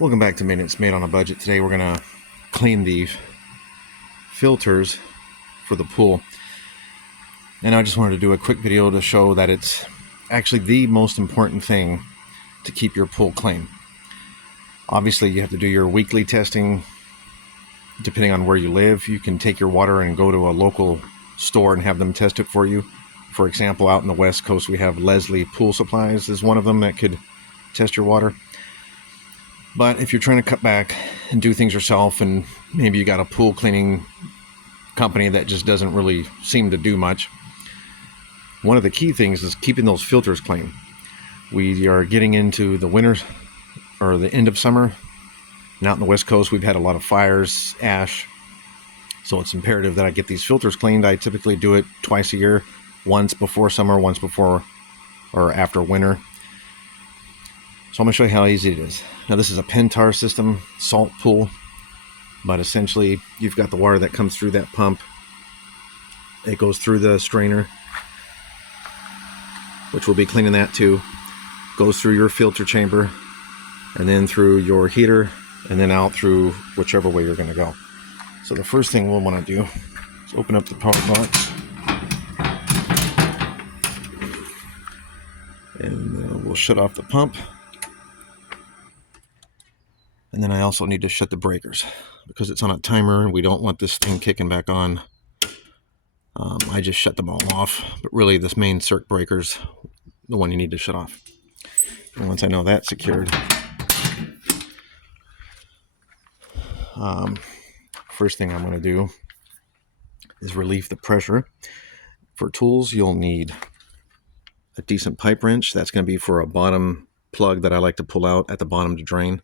Welcome back to Maintenance Made on a Budget. Today we're going to clean the filters for the pool. And I just wanted to do a quick video to show that it's actually the most important thing to keep your pool clean. Obviously you have to do your weekly testing depending on where you live. You can take your water and go to a local store and have them test it for you. For example, out in the West Coast we have Leslie Pool Supplies is one of them that could test your water. But if you're trying to cut back and do things yourself, and maybe you got a pool cleaning company that just doesn't really seem to do much, one of the key things is keeping those filters clean. We are getting into the winter or the end of summer, and out in the West Coast we've had a lot of fires, ash, so it's imperative that I get these filters cleaned. I typically do it twice a year, once before summer, once before or after winter. So I'm going to show you how easy it is. Now this is a pentair system, salt pool, but essentially you've got the water that comes through that pump. It goes through the strainer, which we'll be cleaning that too. Goes through your filter chamber, and then through your heater, and then out through whichever way you're going to go. So the first thing we'll want to do is open up the power box, and we'll shut off the pump. And then I also need to shut the breakers because it's on a timer and we don't want this thing kicking back on. I just shut them all off, but really this main circuit breaker's the one you need to shut off. And once I know that's secured, first thing I'm going to do is relieve the pressure. For tools, you'll need a decent pipe wrench. That's going to be for a bottom plug that I like to pull out at the bottom to drain.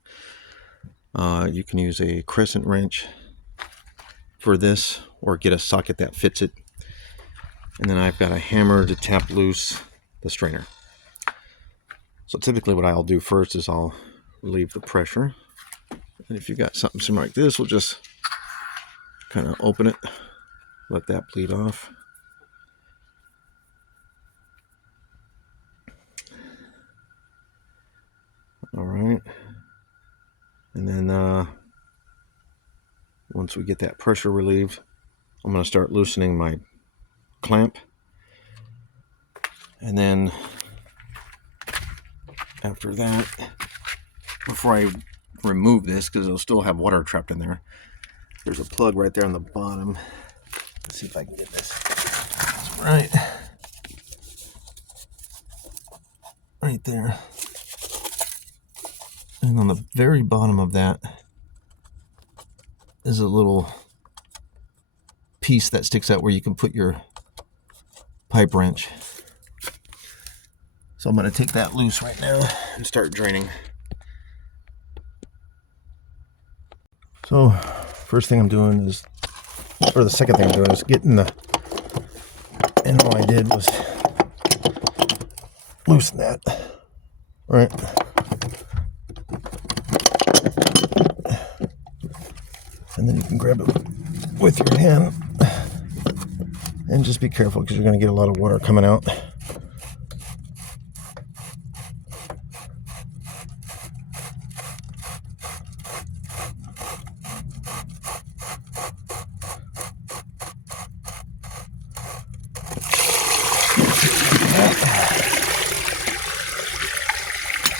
You can use a crescent wrench for this, or get a socket that fits it. And then I've got a hammer to tap loose the strainer. So typically what I'll do first is I'll relieve the pressure. And if you've got something similar like this, we'll just kind of open it, let that bleed off. All right. And then once we get that pressure relieved, I'm going to start loosening my clamp. And then after that, before I remove this, because it'll still have water trapped in there, there's a plug right there on the bottom. Let's see if I can get this. That's right there. And on the very bottom of that is a little piece that sticks out where you can put your pipe wrench. So I'm going to take that loose right now and start draining. So first thing I'm doing is, or the second thing I'm doing is getting the, and all I did was loosen that, right? And then you can grab it with your hand and just be careful because you're going to get a lot of water coming out.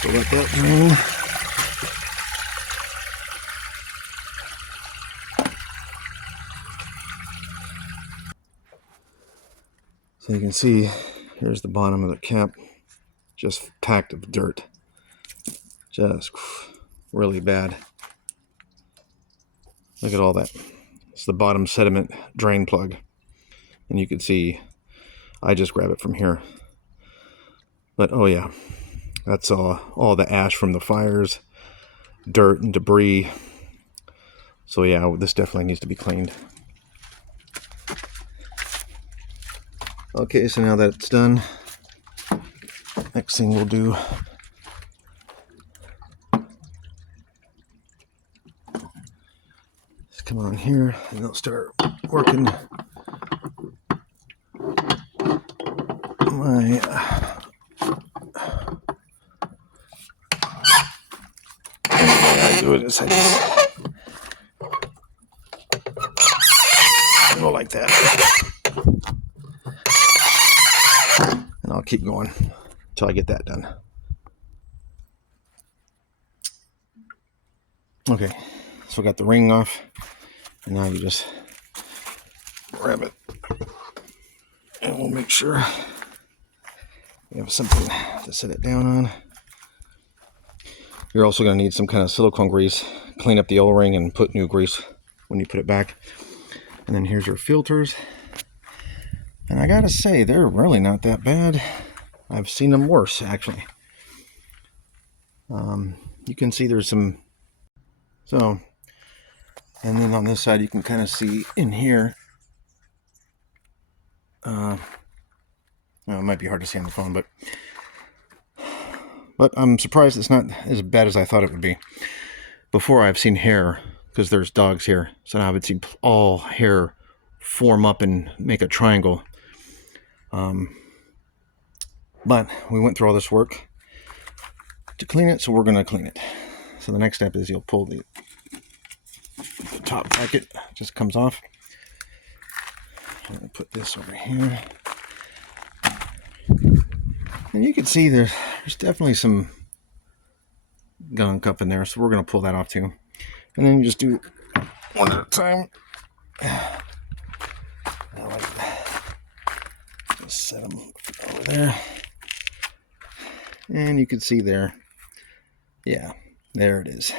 So let that drain. So you can see, here's the bottom of the cap, just packed with dirt. Just really bad. Look at all that. It's the bottom sediment drain plug. And you can see, I just grab it from here. But oh yeah, that's all the ash from the fires, dirt and debris. So yeah, this definitely needs to be cleaned. Okay, so now that it's done, next thing we'll do is come on here and I'll start working my I do it is I just go like that. And I'll keep going until I get that done. Okay, so I got the ring off, and now you just grab it, and we'll make sure we have something to set it down on. You're also going to need some kind of silicone grease, clean up the O-ring and put new grease when you put it back. And then here's your filters. And I gotta say, they're really not that bad. I've seen them worse, actually. You can see there's some, so, and then on this side you can kind of see in here, well, it might be hard to see on the phone, but I'm surprised it's not as bad as I thought it would be. Before, I've seen hair, because there's dogs here, so now I would see all hair form up and make a triangle. But we went through all this work to clean it, so we're going to clean it. So the next step is you'll pull the top bracket, just comes off. I'm going to put this over here. And you can see there's definitely some gunk up in there, so we're going to pull that off too. And then you just do one at a time. Just set them over there. And you can see there. Yeah, there it is.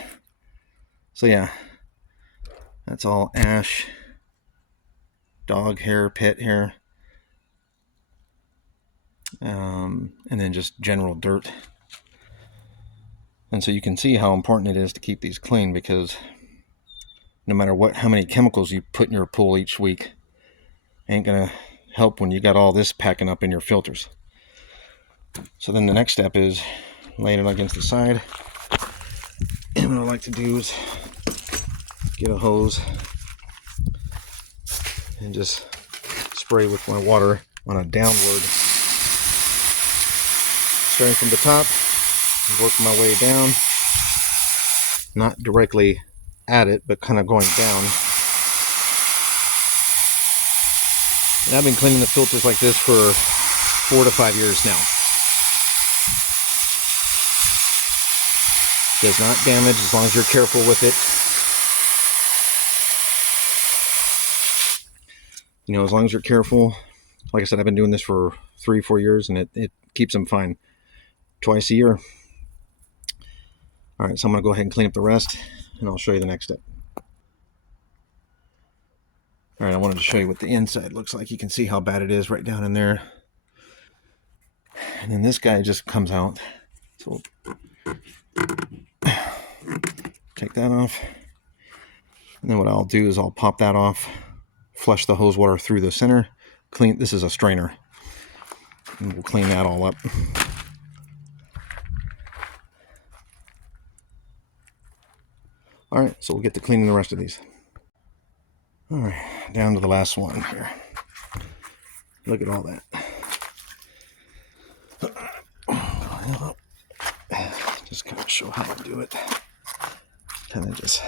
So yeah, that's all ash, dog hair, pet hair, and then just general dirt. And so you can see how important it is to keep these clean, because no matter how many chemicals you put in your pool each week, ain't gonna help when you got all this packing up in your filters. So then the next step is laying it against the side. And what I like to do is get a hose and just spray with my water on a downward, starting from the top, working my way down, not directly at it, but kind of going down. And I've been cleaning the filters like this for 4 to 5 years now. Does not damage as long as you're careful with it. You know, as long as you're careful. Like I said, I've been doing this for 3-4 years, and it keeps them fine. Twice a year. All right, so I'm going to go ahead and clean up the rest, and I'll show you the next step. All right, I wanted to show you what the inside looks like. You can see how bad it is right down in there. And then this guy just comes out. So take that off. And then what I'll do is I'll pop that off, flush the hose water through the center. Clean. This is a strainer. And we'll clean that all up. All right, so we'll get to cleaning the rest of these. All right, down to the last one here. Look at all that. Just kind of show how to do it. Kind of just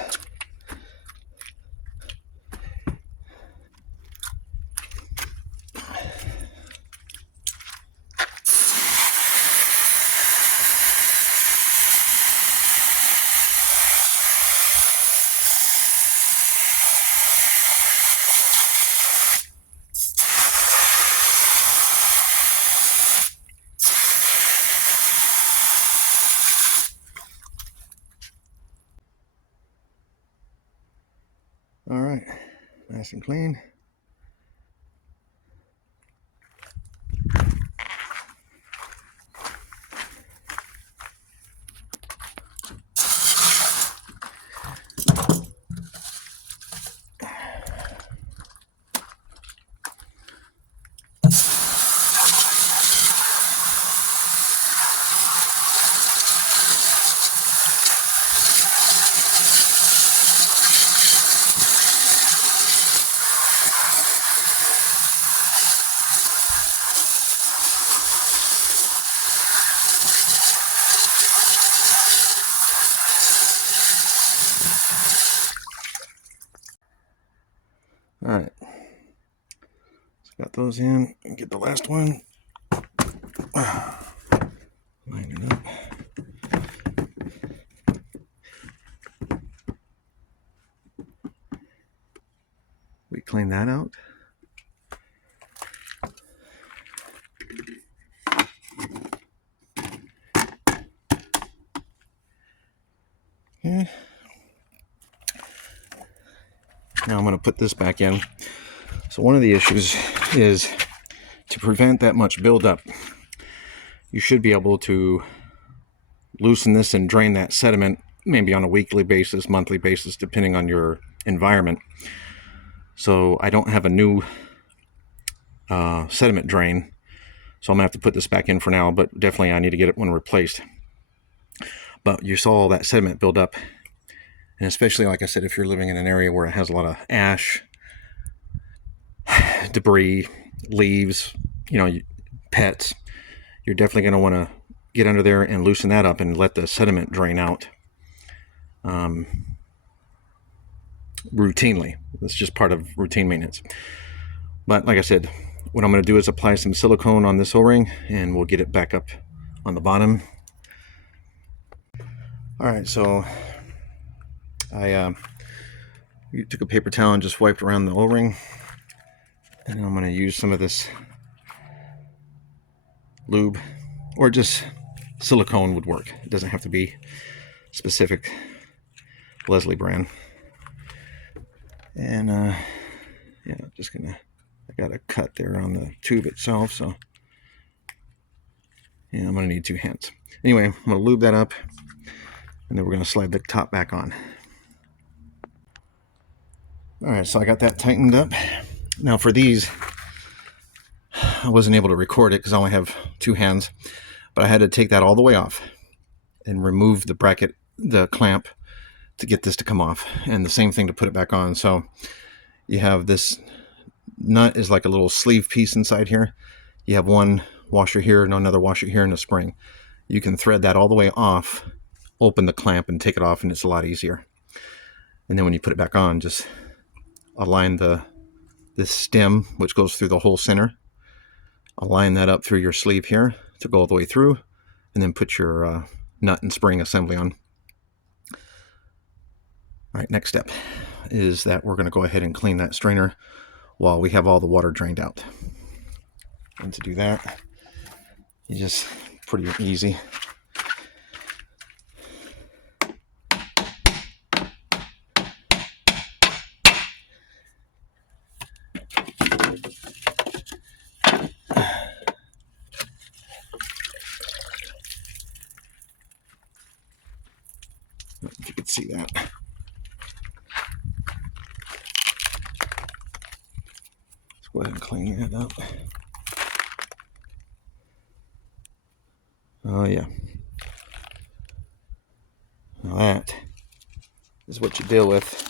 all right, nice and clean. All right. So got those in. And get the last one. Line it up. We clean that out. Okay. Now I'm going to put this back in. So one of the issues is to prevent that much buildup, you should be able to loosen this and drain that sediment maybe on a weekly basis, monthly basis, depending on your environment. So I don't have a new sediment drain, so I'm gonna have to put this back in for now, but definitely I need to get one replaced. But you saw all that sediment build up, and especially, like I said, if you're living in an area where it has a lot of ash, debris, leaves, pets, you're definitely going to want to get under there and loosen that up and let the sediment drain out routinely. It's just part of routine maintenance. But like I said, what I'm going to do is apply some silicone on this O-ring, and we'll get it back up on the bottom. All right, so I took a paper towel and just wiped around the O-ring, and I'm going to use some of this lube, or just silicone would work. It doesn't have to be specific Leslie brand. And yeah, just gonna, I got a cut there on the tube itself, so yeah, I'm gonna need 2 hands. Anyway, I'm gonna lube that up, and then we're gonna slide the top back on. All right, so I got that tightened up. Now for these, I wasn't able to record it because I only have 2 hands, but I had to take that all the way off and remove the bracket, the clamp, to get this to come off, and the same thing to put it back on. So you have this nut is like a little sleeve piece inside here. You have one washer here and another washer here and a spring. You can thread that all the way off, open the clamp and take it off, and it's a lot easier. And then when you put it back on, just align this stem, which goes through the whole center, align that up through your sleeve here to go all the way through, and then put your nut and spring assembly on. All right, next step is that we're going to go ahead and clean that strainer while we have all the water drained out. And to do that, you just pretty easy. If you could see that. Let's go ahead and clean that up. Oh yeah. Now that is what you deal with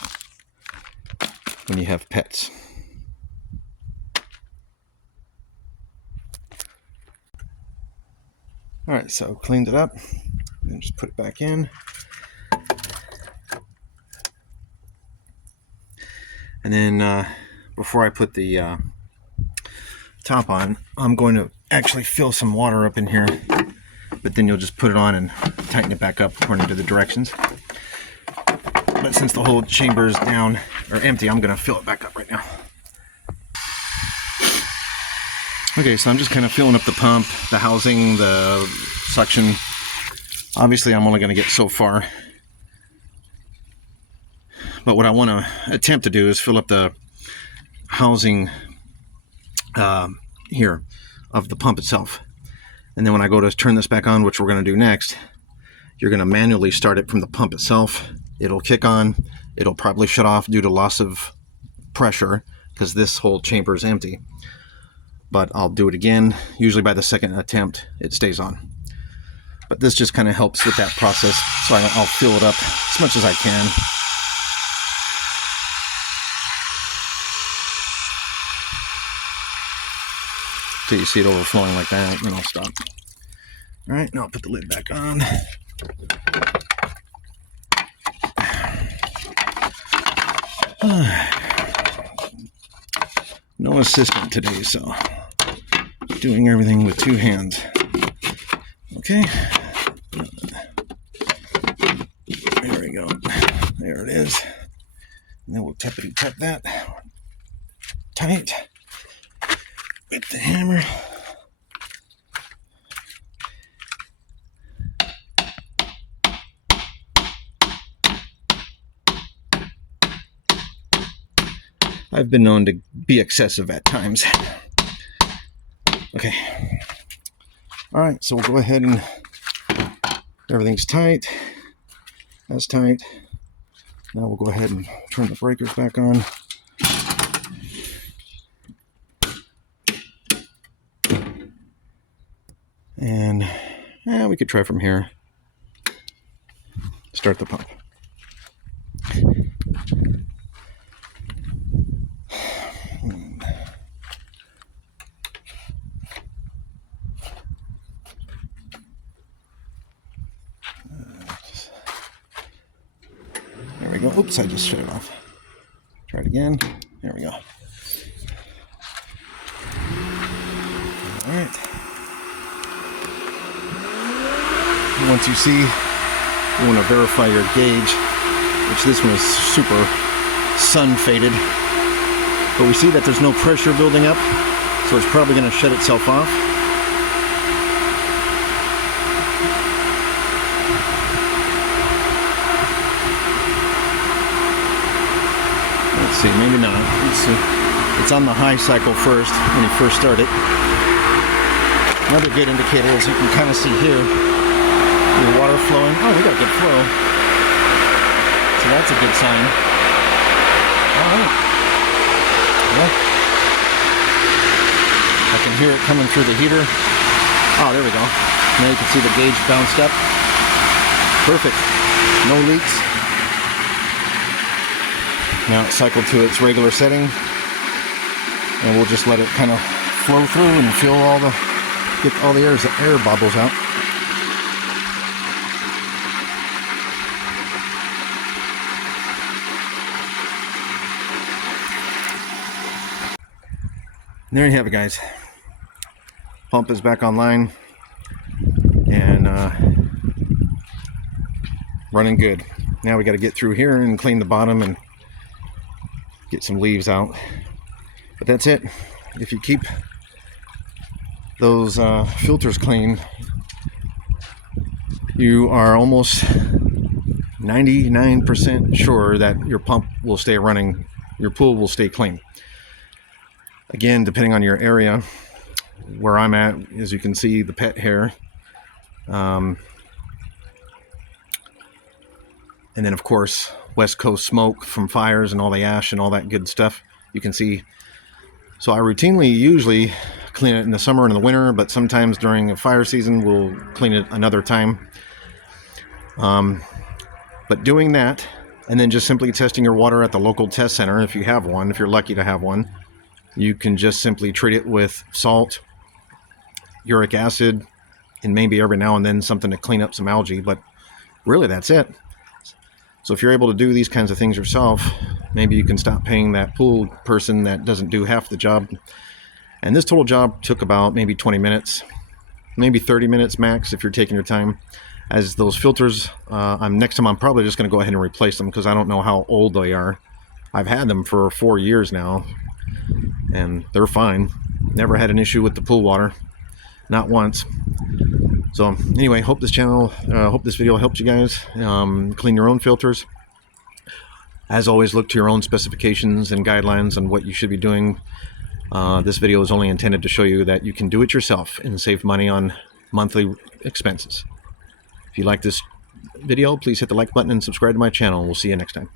when you have pets. All right, so cleaned it up and just put it back in. And then before I put the top on, I'm going to actually fill some water up in here, but then you'll just put it on and tighten it back up according to the directions. But since the whole chamber is down or empty, I'm going to fill it back up right now. Okay, so I'm just kind of filling up the pump, the housing, the suction. Obviously, I'm only going to get so far. But what I want to attempt to do is fill up the housing here of the pump itself. And then when I go to turn this back on, which we're going to do next, you're going to manually start it from the pump itself. It'll kick on. It'll probably shut off due to loss of pressure because this whole chamber is empty. But I'll do it again. Usually by the second attempt, it stays on. But this just kind of helps with that process. So I'll fill it up as much as I can. Till you see it overflowing like that, then I'll stop. All right, now I'll put the lid back on. no assistant today, so doing everything with two hands. Okay. There we go. There it is. And then we'll tappity tap that tight with the hammer. I've been known to be excessive at times. Okay. All right, so we'll go ahead and everything's tight. That's tight. Now we'll go ahead and turn the breakers back on. And we could try from here. Start the pump. There we go. Oops, I just shut it off. Try it again. There we go. All right. Once you see, you want to verify your gauge, which this one is super sun faded. But we see that there's no pressure building up, so it's probably going to shut itself off. Let's see, maybe not. Let's see. It's on the high cycle first when you first start it. Another good indicator is you can kind of see here your water flowing. Oh, we got a good flow. So that's a good sign. All right. Yeah. I can hear it coming through the heater. Oh, there we go. Now you can see the gauge bounced up. Perfect. No leaks. Now it's cycled to its regular setting, and we'll just let it kind of flow through and feel all the, get all the air bubbles out. And there you have it, guys. Pump is back online and running good. Now we got to get through here and clean the bottom and get some leaves out. But that's it. If you keep those filters clean, you are almost 99% sure that your pump will stay running, your pool will stay clean. Again, depending on your area, where I'm at, as you can see, the pet hair. And then, of course, West Coast smoke from fires and all the ash and all that good stuff you can see. So I routinely usually clean it in the summer and in the winter, but sometimes during a fire season we'll clean it another time. But doing that, and then just simply testing your water at the local test center, if you have one, if you're lucky to have one, you can just simply treat it with salt, uric acid, and maybe every now and then something to clean up some algae, but really that's it. So if you're able to do these kinds of things yourself, maybe you can stop paying that pool person that doesn't do half the job. And this total job took about maybe 20 minutes, maybe 30 minutes max if you're taking your time. As those filters, next time I'm probably just going to go ahead and replace them because I don't know how old they are. I've had them for 4 years now, and they're fine. Never had an issue with the pool water, not once. So anyway, hope this video helped you guys clean your own filters. As always, look to your own specifications and guidelines on what you should be doing. This video is only intended to show you that you can do it yourself and save money on monthly expenses. If you like this video, please hit the like button and subscribe to my channel. We'll see you next time.